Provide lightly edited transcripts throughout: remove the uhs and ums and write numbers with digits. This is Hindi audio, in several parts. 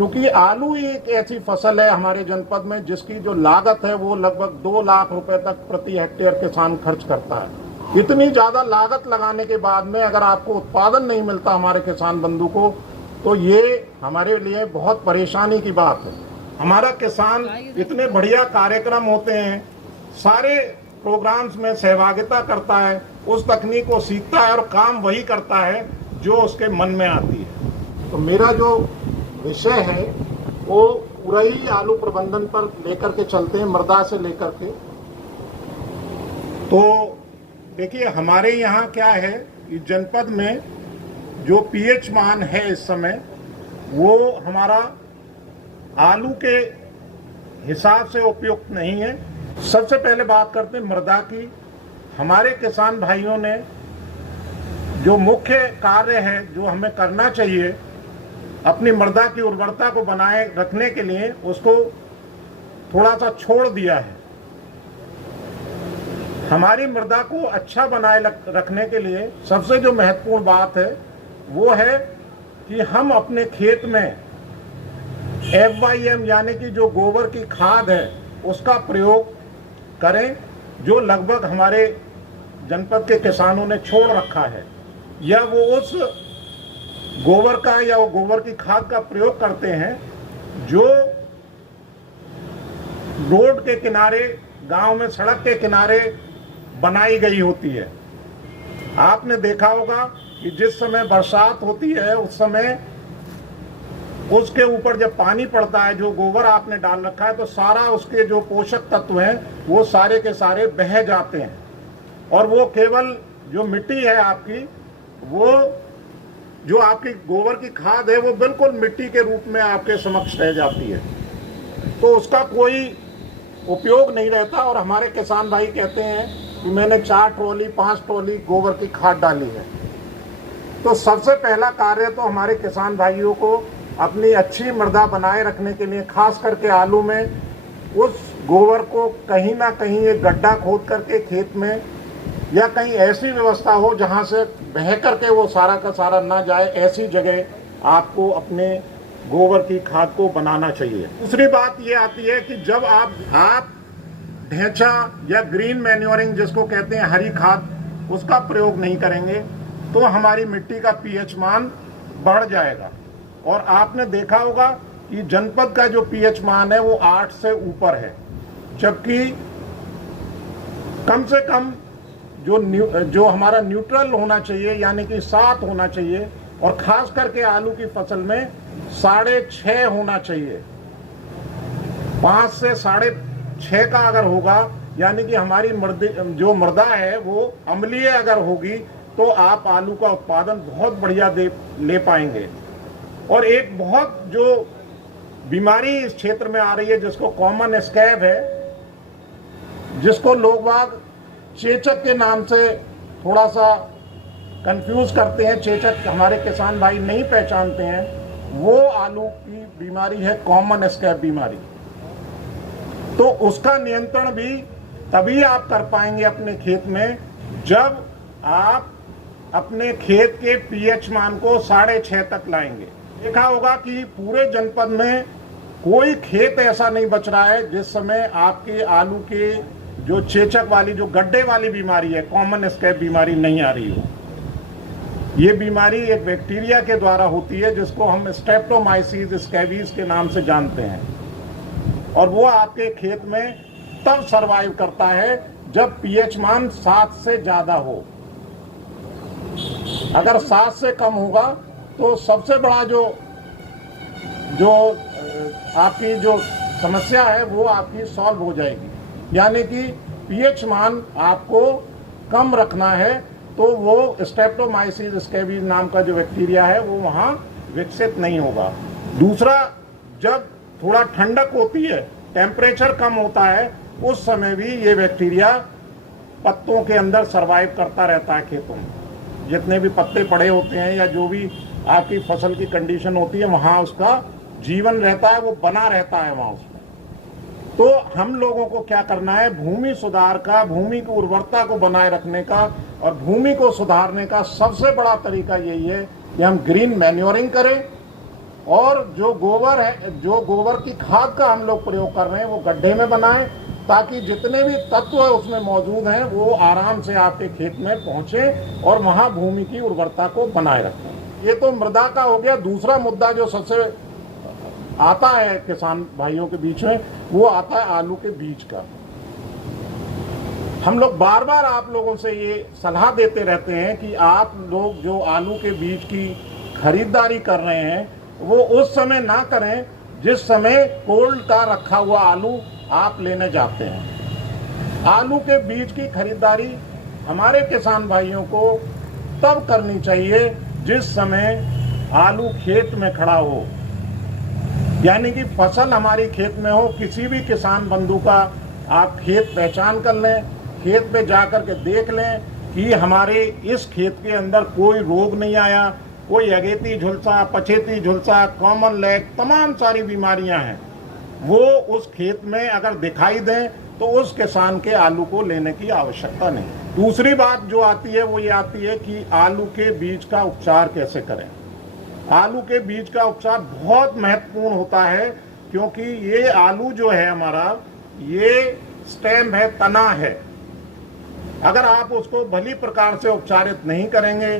क्योंकि आलू ही एक ऐसी फसल है हमारे जनपद में जिसकी जो लागत है वो लगभग 2 लाख रुपए तक प्रति हेक्टेयर किसान खर्च करता है। इतनी ज्यादा लागत लगाने के बाद में अगर आपको उत्पादन नहीं मिलता हमारे किसान बंधु को, तो ये हमारे लिए बहुत परेशानी की बात है। हमारा किसान इतने बढ़िया कार्यक्रम होते हैं, सारे प्रोग्राम्स में सहभागिता करता है, उस तकनीक को सीखता है और काम वही करता है जो उसके मन में आती है। तो मेरा जो विषय है वो पूरा ही आलू प्रबंधन पर लेकर के चलते हैं, मृदा से लेकर के। तो देखिए हमारे यहाँ क्या है, इस जनपद में जो पीएच मान है इस समय वो हमारा आलू के हिसाब से उपयुक्त नहीं है। सबसे पहले बात करते हैं मृदा की। हमारे किसान भाइयों ने जो मुख्य कार्य है जो हमें करना चाहिए अपनी मृदा की उर्वरता को बनाए रखने के लिए, उसको थोड़ा सा छोड़ दिया है। हमारी मृदा को अच्छा बनाए रखने के लिए सबसे जो महत्वपूर्ण बात है वो है कि हम अपने खेत में FYM यानी कि जो गोबर की खाद है उसका प्रयोग करें, जो लगभग हमारे जनपद के किसानों ने छोड़ रखा है, या वो उस गोबर का या वो गोबर की खाद का प्रयोग करते हैं जो रोड के किनारे, गांव में सड़क के किनारे बनाई गई होती है। आपने देखा होगा कि जिस समय बरसात होती है उस समय उसके ऊपर जब पानी पड़ता है, जो गोबर आपने डाल रखा है, तो सारा उसके जो पोषक तत्व हैं वो सारे के सारे बह जाते हैं और वो केवल जो मिट्टी है आपकी, वो जो आपकी गोबर की खाद है वो बिल्कुल मिट्टी के रूप में आपके समक्ष रह जाती है, तो उसका कोई उपयोग नहीं रहता। और हमारे किसान भाई कहते हैं कि मैंने 4 ट्रॉली 5 ट्रॉली गोबर की खाद डाली है। तो सबसे पहला कार्य तो हमारे किसान भाइयों को अपनी अच्छी मृदा बनाए रखने के लिए, खास करके आलू में, उस गोबर को कहीं ना कहीं एक गड्ढा खोद करके खेत में या कहीं ऐसी व्यवस्था हो जहां से बह करके वो सारा का सारा ना जाए, ऐसी जगह आपको अपने गोबर की खाद को बनाना चाहिए। दूसरी बात ये आती है कि जब आप ढेंचा या ग्रीन मैन्योरिंग जिसको कहते हैं हरी खाद, उसका प्रयोग नहीं करेंगे तो हमारी मिट्टी का पीएच मान बढ़ जाएगा। और आपने देखा होगा कि जनपद का जो पीएच मान है वो 8 से ऊपर है, जबकि कम से कम जो हमारा न्यूट्रल होना चाहिए यानी कि 7 होना चाहिए, और खास करके आलू की फसल में 6.5 होना चाहिए। 5 से 6.5 का अगर होगा यानी कि हमारी जो मृदा है वो अम्लीय अगर होगी तो आप आलू का उत्पादन बहुत बढ़िया ले पाएंगे। और एक बहुत जो बीमारी इस क्षेत्र में आ रही है जिसको कॉमन स्कैब है, जिसको लोग बाग चेचक के नाम से थोड़ा सा कंफ्यूज करते हैं, चेचक हमारे किसान भाई नहीं पहचानते हैं, वो आलू की बीमारी है कॉमन स्कैब बीमारी। तो उसका नियंत्रण भी तभी आप कर पाएंगे अपने खेत में जब आप अपने खेत के पीएच मान को 6.5 तक लाएंगे। देखा होगा कि पूरे जनपद में कोई खेत ऐसा नहीं बच रहा है जिस समय आपके आलू के जो चेचक वाली, जो गड्ढे वाली बीमारी है, कॉमन स्कैब बीमारी नहीं आ रही हो। ये बीमारी एक बैक्टीरिया के द्वारा होती है जिसको हम स्ट्रेप्टोमाइसीस स्कैबीज के नाम से जानते हैं, और वो आपके खेत में तब सरवाइव करता है जब पीएच मान 7 से ज्यादा हो। अगर 7 से कम होगा तो सबसे बड़ा जो आपकी जो समस्या है वो आपकी सॉल्व हो जाएगी। यानी कि पीएच मान आपको कम रखना है तो वो स्ट्रेप्टोमाइसीस स्कैबीज नाम का जो बैक्टीरिया है वो वहाँ विकसित नहीं होगा। दूसरा, जब थोड़ा ठंडक होती है, टेम्परेचर कम होता है, उस समय भी ये बैक्टीरिया पत्तों के अंदर सरवाइव करता रहता है। खेतों में जितने भी पत्ते पड़े होते हैं या जो भी आपकी फसल की कंडीशन होती है वहाँ उसका जीवन रहता है, वो बना रहता है वहाँ उसमें। तो हम लोगों को क्या करना है, भूमि सुधार का, भूमि की उर्वरता को बनाए रखने का और भूमि को सुधारने का सबसे बड़ा तरीका यही है कि हम ग्रीन मैन्योरिंग करें और जो गोबर है, जो गोबर की खाद का हम लोग प्रयोग कर रहे हैं वो गड्ढे में बनाएं, ताकि जितने भी तत्व उसमें मौजूद हैं वो आराम से आपके खेत में पहुंचे और वहां भूमि की उर्वरता को बनाए रखें। ये तो मृदा का हो गया। दूसरा मुद्दा जो सबसे आता है किसान भाइयों के बीच में, वो आता है आलू के बीज का। हम लोग बार बार आप लोगों से ये सलाह देते रहते हैं कि आप लोग जो आलू के बीज की खरीदारी कर रहे हैं वो उस समय ना करें जिस समय कोल्ड का रखा हुआ आलू आप लेने जाते हैं। आलू के बीज की खरीदारी हमारे किसान भाइयों को तब करनी चाहिए जिस समय आलू खेत में खड़ा हो, यानी कि फसल हमारी खेत में हो। किसी भी किसान बंधु का आप खेत पहचान कर लें, खेत पे जा कर के देख लें कि हमारे इस खेत के अंदर कोई रोग नहीं आया, कोई अगेती झुलसा, पछेती झुलसा, कॉमन लैग, तमाम सारी बीमारियां हैं, वो उस खेत में अगर दिखाई दें तो उस किसान के आलू को लेने की आवश्यकता नहीं। दूसरी बात जो आती है वो ये आती है कि आलू के बीज का उपचार कैसे करें। आलू के बीज का उपचार बहुत महत्वपूर्ण होता है, क्योंकि ये आलू जो है हमारा, ये स्टेम है, तना है। अगर आप उसको भली प्रकार से उपचारित नहीं करेंगे,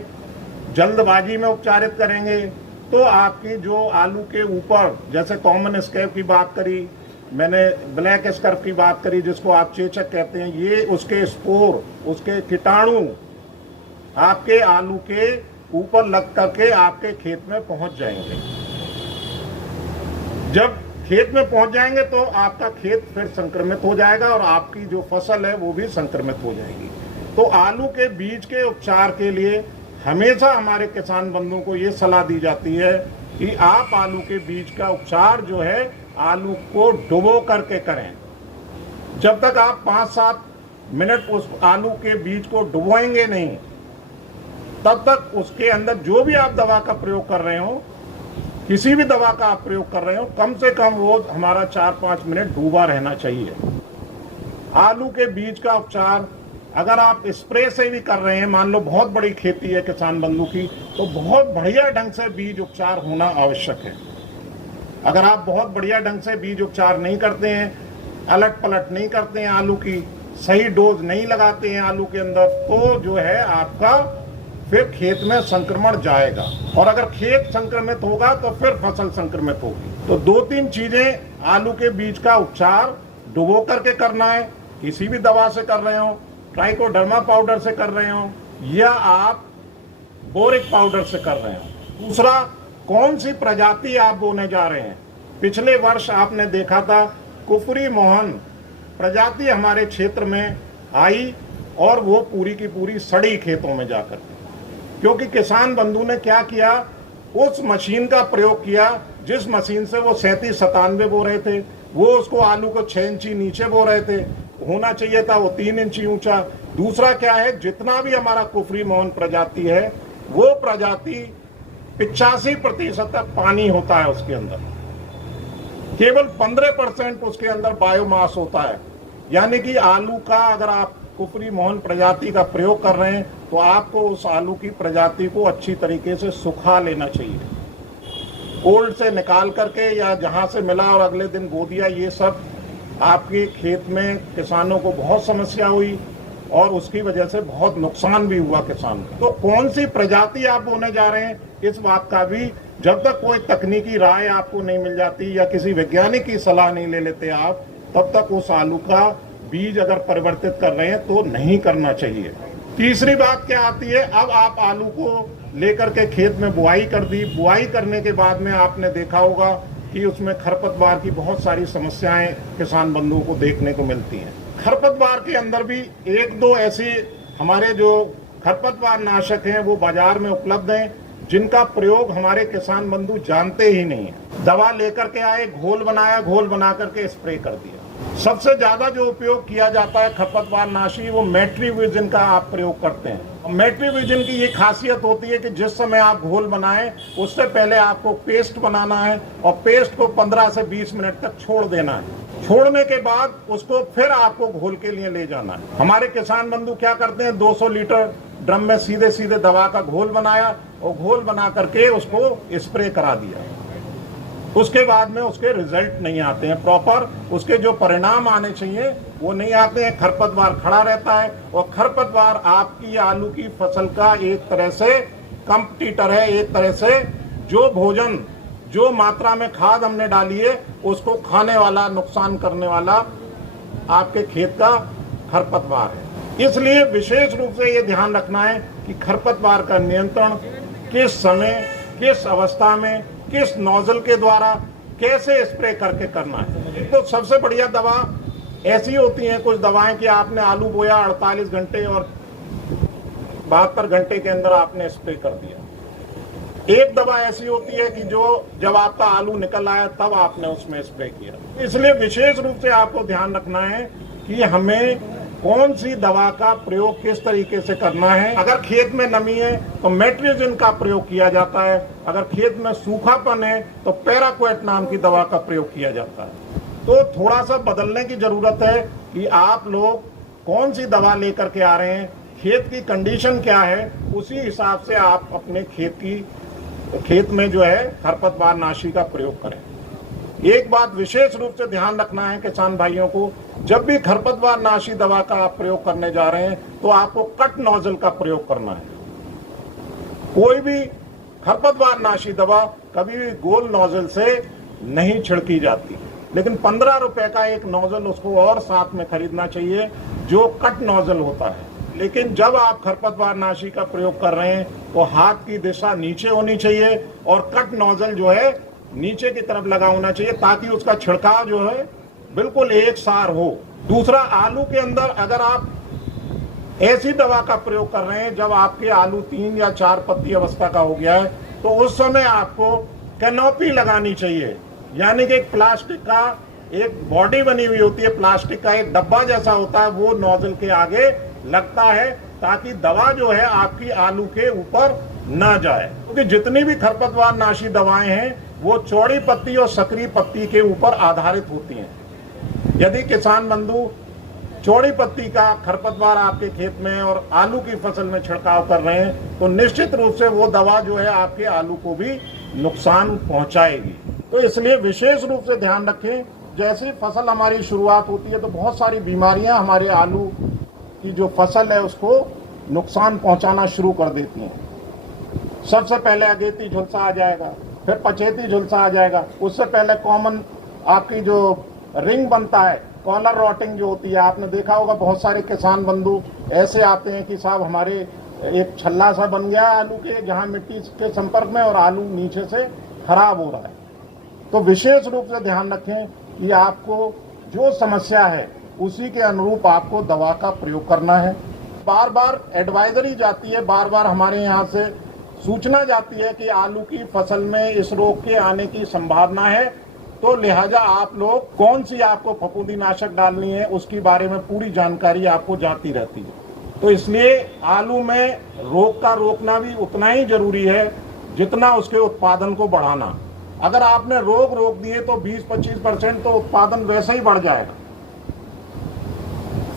जल्दबाजी में उपचारित करेंगे, तो आपकी जो आलू के ऊपर, जैसे कॉमन स्कैब की बात करी मैंने, ब्लैक स्कर्फ की बात करी जिसको आप चेचक कहते हैं, ये उसके स्पोर, उसके कीटाणु आपके आलू के ऊपर लग करके आपके खेत में पहुंच जाएंगे। जब खेत में पहुंच जाएंगे तो आपका खेत फिर संक्रमित हो जाएगा और आपकी जो फसल है वो भी संक्रमित हो जाएगी। तो आलू के बीज के उपचार के लिए हमेशा हमारे किसान बंधुओं को ये सलाह दी जाती है कि आप आलू के बीज का उपचार जो है आलू को डुबो करके करें। जब तक आप 5-7 मिनट उस आलू के बीज को डुबोएंगे नहीं, तब तक उसके अंदर जो भी आप दवा का प्रयोग कर रहे हो, किसी भी दवा का आप प्रयोग कर रहे हो, कम से कम वो हमारा 4-5 मिनट डूबा रहना चाहिए। आलू के बीज का उपचार अगर आप स्प्रे से भी कर रहे हैं, मान लो बहुत बड़ी खेती है किसान बंधु की, तो बहुत बढ़िया ढंग से बीज उपचार होना आवश्यक है। अगर आप बहुत बढ़िया ढंग से बीज उपचार नहीं करते हैं, अलट पलट नहीं करते हैं, आलू की सही डोज नहीं लगाते हैं आलू के अंदर, तो जो है आपका फिर खेत में संक्रमण जाएगा, और अगर खेत संक्रमित होगा तो फिर फसल संक्रमित होगी। तो 2-3 चीजें, आलू के बीज का उपचार डुबो करके करना है, किसी भी दवा से कर रहे हो, ट्राइकोडर्मा पाउडर से कर रहे हो या आप बोरिक पाउडर से कर रहे हो। दूसरा, कौन सी प्रजाति आप बोने जा रहे हैं। पिछले वर्ष आपने देखा था कुफरी मोहन प्रजाति हमारे क्षेत्र में आई और वो पूरी की पूरी सड़ी खेतों में जाकर, क्योंकि किसान बंधु ने क्या किया, उस मशीन का प्रयोग किया जिस मशीन से वो 37-97 बो रहे थे, वो उसको आलू को 6 इंची नीचे बो रहे थे, होना चाहिए था वो 3 इंची ऊंचा। दूसरा क्या है, जितना भी हमारा कुफरी मोहन प्रजाति है वो प्रजाति 85% तक पानी होता है उसके अंदर, केवल 15% उसके अंदर बायोमास होता है। यानी कि आलू का अगर आप कुफरी मोहन प्रजाति का प्रयोग कर रहे हैं तो आपको उस आलू की प्रजाति को अच्छी तरीके से सुखा लेना चाहिए, कोल्ड से निकाल करके या जहां से मिला और अगले दिन बो दिया। ये सब आपके खेत में किसानों को बहुत समस्या हुई और उसकी वजह से बहुत नुकसान भी हुआ किसान को। तो कौन सी प्रजाति आप बोने जा रहे हैं, इस बात का भी जब तक कोई तकनीकी राय आपको नहीं मिल जाती या किसी वैज्ञानिक की सलाह नहीं ले लेते आप, तब तक उस आलू का बीज अगर परिवर्तित कर रहे हैं तो नहीं करना चाहिए। तीसरी बात क्या आती है, अब आप आलू को लेकर के खेत में बुआई कर दी। बुआई करने के बाद में आपने देखा होगा कि उसमें खरपतवार की बहुत सारी समस्याएं किसान बंधुओं को देखने को मिलती हैं। खरपतवार के अंदर भी 1-2 ऐसी हमारे जो खरपतवार नाशक हैं वो बाजार में उपलब्ध हैं, जिनका प्रयोग हमारे किसान बंधु जानते ही नहीं है। दवा लेकर के आए, घोल बनाया, घोल बना करके स्प्रे कर दिया। सबसे ज्यादा जो उपयोग किया जाता है खरपतवार नाशी, वो मेट्रीविजन का आप प्रयोग करते हैं। मेट्रीविजन की ये खासियत होती है कि जिस समय आप घोल बनाएं उससे पहले आपको पेस्ट बनाना है और पेस्ट को 15 से 20 मिनट तक छोड़ देना है। छोड़ने के बाद उसको फिर आपको घोल के लिए ले जाना है। हमारे किसान बंधु क्या करते हैं, 200 लीटर ड्रम में सीधे सीधे दवा का घोल बनाया और घोल बना करके उसको स्प्रे करा दिया। उसके बाद में उसके रिजल्ट नहीं आते हैं, प्रॉपर उसके जो परिणाम आने चाहिए वो नहीं आते हैं। खरपतवार खड़ा रहता है और खरपतवार आपकी आलू की फसल का एक तरह से कंपटीटर है। एक तरह से जो भोजन, जो मात्रा में खाद हमने डाली है उसको खाने वाला, नुकसान करने वाला आपके खेत का खरपतवार है। इसलिए विशेष रूप से ये ध्यान रखना है कि खरपतवार का नियंत्रण किस समय, किस अवस्था में, किस नोजल के द्वारा कैसे स्प्रे करके करना है। तो सबसे बढ़िया दवा ऐसी होती है कुछ दवाएं कि आपने आलू बोया 48 घंटे और 72 घंटे के अंदर आपने स्प्रे कर दिया। एक दवा ऐसी होती है कि जो जब आपका आलू निकल आया तब आपने उसमें स्प्रे किया। इसलिए विशेष रूप से आपको ध्यान रखना है कि हमें कौन सी दवा का प्रयोग किस तरीके से करना है। अगर खेत में नमी है तो मेट्रियोजिन का प्रयोग किया जाता है, अगर खेत में सूखापन है तो पैराक्वेट नाम की दवा का प्रयोग किया जाता है। तो थोड़ा सा बदलने की जरूरत है कि आप लोग कौन सी दवा लेकर के आ रहे हैं, खेत की कंडीशन क्या है, उसी हिसाब से आप अपने खेत में जो है खरपतवार नाशी का प्रयोग करें। एक बात विशेष रूप से ध्यान रखना है किसान भाइयों को, जब भी खरपतवार नाशी दवा का आप प्रयोग करने जा रहे हैं तो आपको कट नोजल का प्रयोग करना है। कोई भी खरपतवार नाशी दवा कभी भी गोल नोजल से नहीं छिड़की जाती, लेकिन 15 रुपए का एक नोजल उसको और साथ में खरीदना चाहिए जो कट नोजल होता है। लेकिन जब आप खरपतवार नाशी का प्रयोग कर रहे हैं तो हाथ की दिशा नीचे होनी चाहिए और कट नोजल जो है नीचे की तरफ लगा होना चाहिए ताकि उसका छिड़काव जो है बिल्कुल एक सार हो। दूसरा, आलू के अंदर अगर आप ऐसी दवा का प्रयोग कर रहे हैं जब आपके आलू 3 या 4 पत्ती अवस्था का हो गया है तो उस समय आपको कैनोपी लगानी चाहिए, यानी कि एक प्लास्टिक का एक बॉडी बनी हुई होती है, प्लास्टिक का एक डब्बा जैसा होता है, वो नोजल के आगे लगता है ताकि दवा जो है आपकी आलू के ऊपर ना जाए। क्योंकि जितनी भी खरपतवार नाशी दवाएं हैं वो चौड़ी पत्ती और सकरी पत्ती के ऊपर आधारित होती हैं। यदि किसान बंधु चौड़ी पत्ती का खरपतवार आपके खेत में और आलू की फसल में छिड़काव कर रहे हैं तो निश्चित रूप से वो दवा जो है आपके आलू को भी नुकसान पहुंचाएगी। तो इसलिए विशेष रूप से ध्यान रखें, जैसे फसल हमारी शुरुआत होती है तो बहुत सारी बीमारियां हमारे आलू की जो फसल है उसको नुकसान पहुंचाना शुरू कर देती हैं। सबसे पहले अगेती झुलसा आ जाएगा, फिर पछेती झुलसा आ जाएगा, उससे पहले कॉमन आपकी जो रिंग बनता है, कॉलर रॉटिंग जो होती है, आपने देखा होगा बहुत सारे किसान बंधु ऐसे आते हैं कि साहब हमारे एक छल्ला सा बन गया है आलू के, जहां मिट्टी के संपर्क में और आलू नीचे से खराब हो रहा है। तो विशेष रूप से ध्यान रखें कि आपको जो समस्या है उसी के अनुरूप आपको दवा का प्रयोग करना है। बार बार एडवाइजरी जाती है, बार बार हमारे यहाँ से सूचना जाती है कि आलू की फसल में इस रोग के आने की संभावना है, तो लिहाजा आप लोग कौन सी आपको फफूंदीनाशक डालनी है उसकी बारे में पूरी जानकारी आपको जाती रहती है। तो इसलिए आलू में रोग का रोकना भी उतना ही जरूरी है जितना उसके उत्पादन को बढ़ाना। अगर आपने रोग रोक दिए तो 20-25% तो उत्पादन वैसे ही बढ़ जाएगा।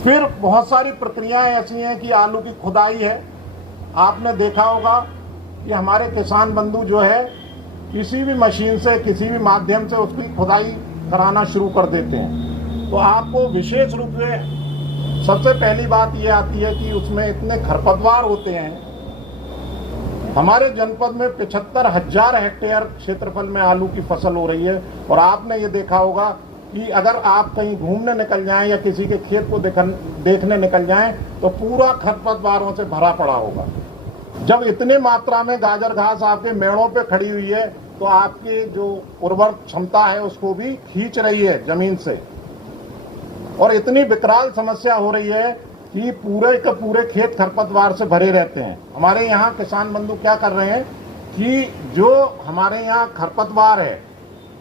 फिर बहुत सारी प्रक्रियाएं ऐसी हैं कि आलू की खुदाई है, आपने देखा होगा कि हमारे किसान बंधु जो है किसी भी मशीन से, किसी भी माध्यम से उसकी खुदाई कराना शुरू कर देते हैं। तो आपको विशेष रूप से सबसे पहली बात ये आती है कि उसमें इतने खरपतवार होते हैं। हमारे जनपद में 75,000 हेक्टेयर क्षेत्रफल में आलू की फसल हो रही है और आपने ये देखा होगा कि अगर आप कहीं घूमने निकल जाएं या किसी के खेत को देखने निकल जाएं तो पूरा खरपतवारों से भरा पड़ा होगा। जब इतनी मात्रा में गाजर घास आपके मेड़ों पे खड़ी हुई है तो आपकी जो उर्वर क्षमता है उसको भी खींच रही है जमीन से, और इतनी विकराल समस्या हो रही है कि पूरे के पूरे खेत खरपतवार से भरे रहते हैं। हमारे यहाँ किसान बंधु क्या कर रहे हैं कि जो हमारे यहाँ खरपतवार है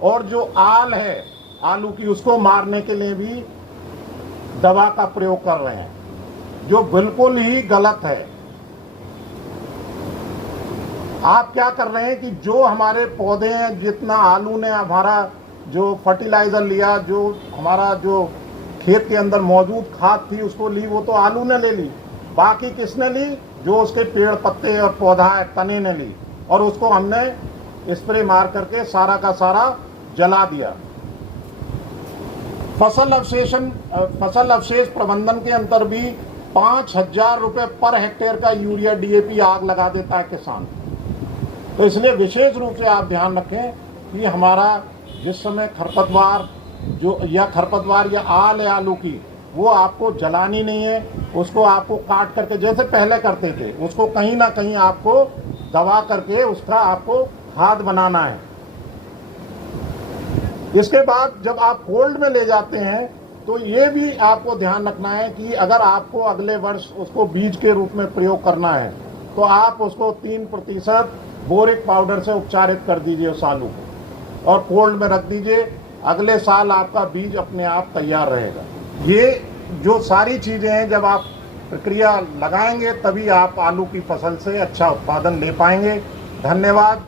और जो आल है आलू की, उसको मारने के लिए भी दवा का प्रयोग कर रहे हैं, जो बिल्कुल ही गलत है। आप क्या कर रहे हैं कि जो हमारे पौधे हैं, जितना आलू ने हमारा जो फर्टिलाइजर लिया, जो हमारा जो खेत के अंदर मौजूद खाद थी उसको ली, वो तो आलू ने ले ली, बाकी किसने ली? जो उसके पेड़ पत्ते और पौधा है तने ने ली, और उसको हमने स्प्रे मार करके सारा का सारा जला दिया। फसल अवशेष प्रबंधन के अंतर भी 5,000 रुपये पर हेक्टेयर का यूरिया डीएपी आग लगा देता है किसान। तो इसलिए विशेष रूप से आप ध्यान रखें कि हमारा जिस समय खरपतवार या आल है आलू की, वो आपको जलानी नहीं है, उसको आपको काट करके जैसे पहले करते थे, उसको कहीं ना कहीं आपको दबा करके उसका आपको खाद बनाना है। इसके बाद जब आप कोल्ड में ले जाते हैं तो ये भी आपको ध्यान रखना है कि अगर आपको अगले वर्ष उसको बीज के रूप में प्रयोग करना है तो आप उसको 3% बोरिक पाउडर से उपचारित कर दीजिए उस आलू को और कोल्ड में रख दीजिए। अगले साल आपका बीज अपने आप तैयार रहेगा। ये जो सारी चीज़ें हैं जब आप प्रक्रिया लगाएंगे तभी आप आलू की फसल से अच्छा उत्पादन ले पाएंगे। धन्यवाद।